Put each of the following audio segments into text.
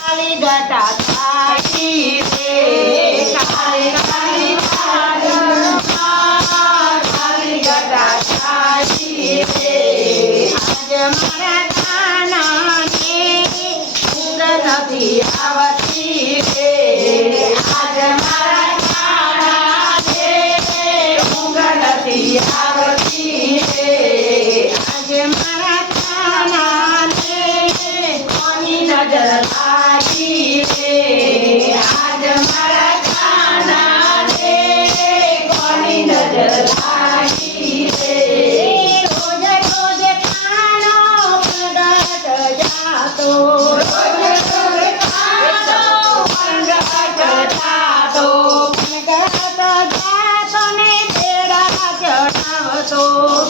કાળી ગટા થાળી રે કાળી કાળી કાળી ગટા થાળી રે આજ મારા કાનાને ઊંઘ નથી આવતી રે આજ મારા કાનાને ઊંઘ નથી આવતી રે આજ મારા કાનાને કોની નજર લાગી રે આજ મારા કાનાને કોની નજર લાગી રે રોજ રોજ કાનો પ્રગટ જાતો રોજ રોજ કાનો પ્રગટ જાતો પ્રગટ જાતો ને તેડા ચડાવતો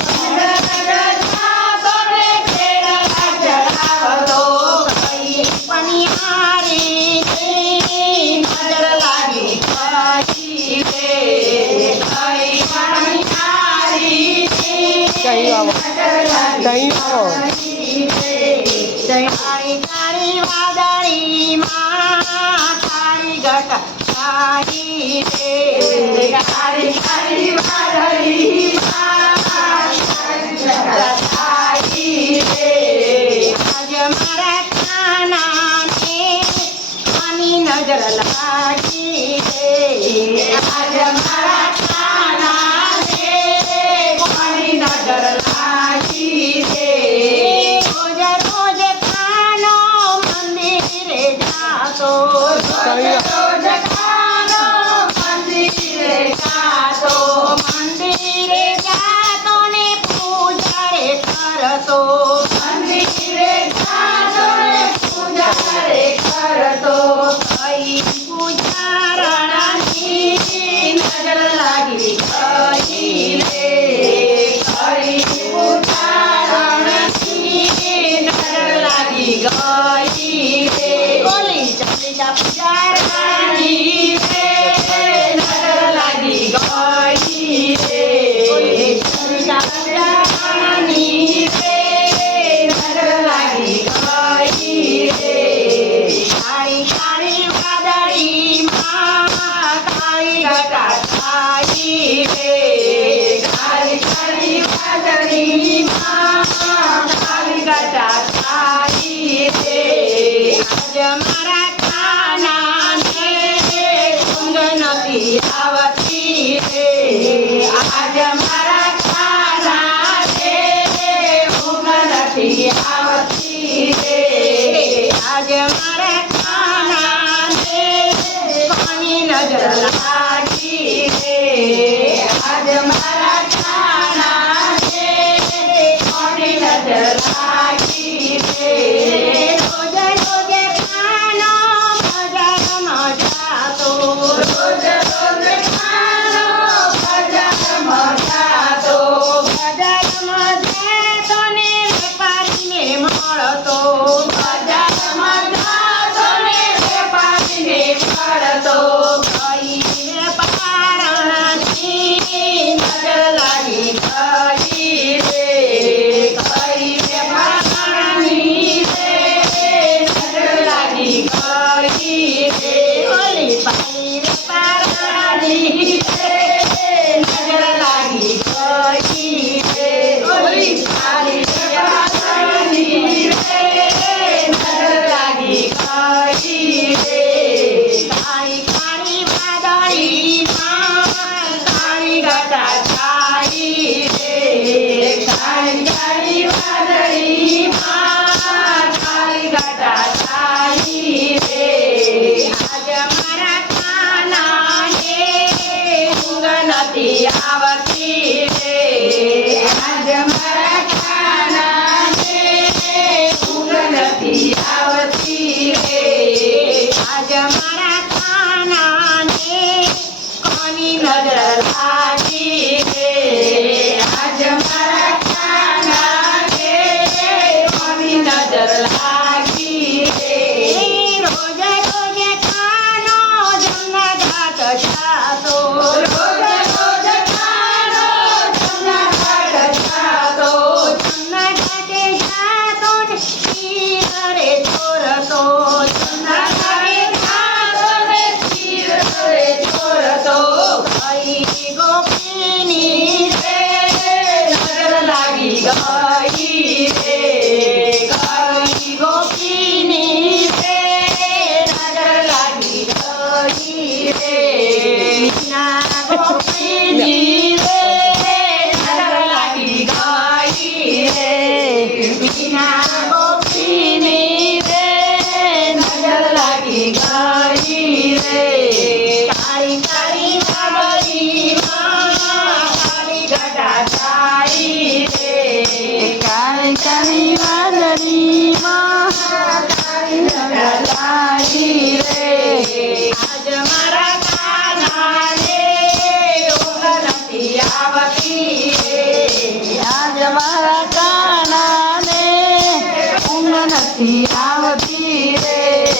પ્રગટ જાતો ને તેડા ચડાવતો કઈ પનિયારી નજર લાગી કઈ રે કઈ પનિયારી કઈ આવો કઈ આવો કાળી કાળી વાદળીમાં કાળી ગટા થાળી રે કાળી કાળી વાદળીમાં કાળી ગટા થાળી રે આજ મારા કાનાને કોની નજર લાગી રે આજ મારા કાનાને કોની નજર લાગી રે રોજ રોજ કાનો મંદિરે જાતો રોજ રોજ કાનો મંદિરે જાતો ને પૂજા રે કરતો મંદિરે જાતો ને પૂજા રે કરતો કઈ પૂજારણાની નજર લાગી કઈ રે કઈ પૂજારણાની નજર લાગી ગઈ રે બોલી ચાલીસા પૂજારણાની રે નજર લાગી ગઈ રે બોલી ચાલીસા પૂજારણાની રે નજર લાગી ગઈ રે કાળી કાળી વાદળીમાં કાળી ગટા થાળી રે કાળી કાળી વાદળીમાં કાળી ગટા થાળી રે આજ મારા કાનાને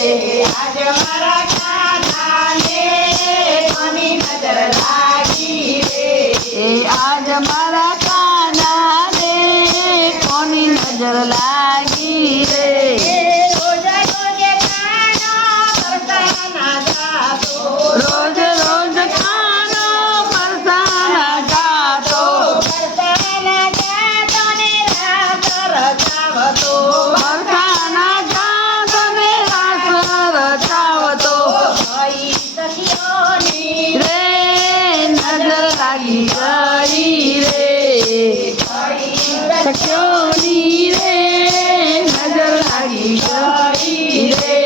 આજ મારા કાનાને કોની નજર લાગી રે આજ મારા કાનાને કોની નજર લાગી રે રોજ રોજ કાનો પરસાના જાતો રોજ રોજ કાનો પરસાના ગાતો પરસાના જાતો ને રાત રચાવતો પરસાના ગાતો ને રાસ રચાવતો ભાઈ સખીઓની રે નજર લાગી ગઈ રે સખ્યોની રે નજર લાગી ગઈ રે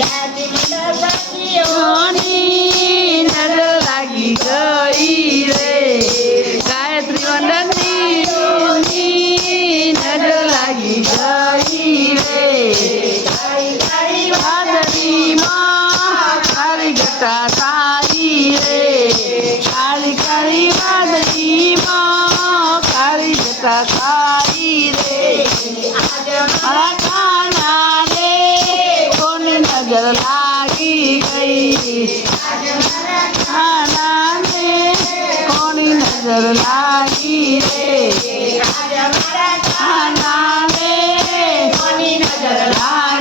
ગાતી મંડળ સખીઓ સખીઓની નજર લાગી ગઈ રે ગાયત્રી મંડળની નજર લાગી ગઈ રે વાદળીમાં કાળી ઘટા તારી રે કાળી કાળી વાદળીમાં કાળી ઘટા તારી રે મારા કાનાને કોની નજર લાગી ગઈ કાનાને કોની નજર લાગી રે આજ મારા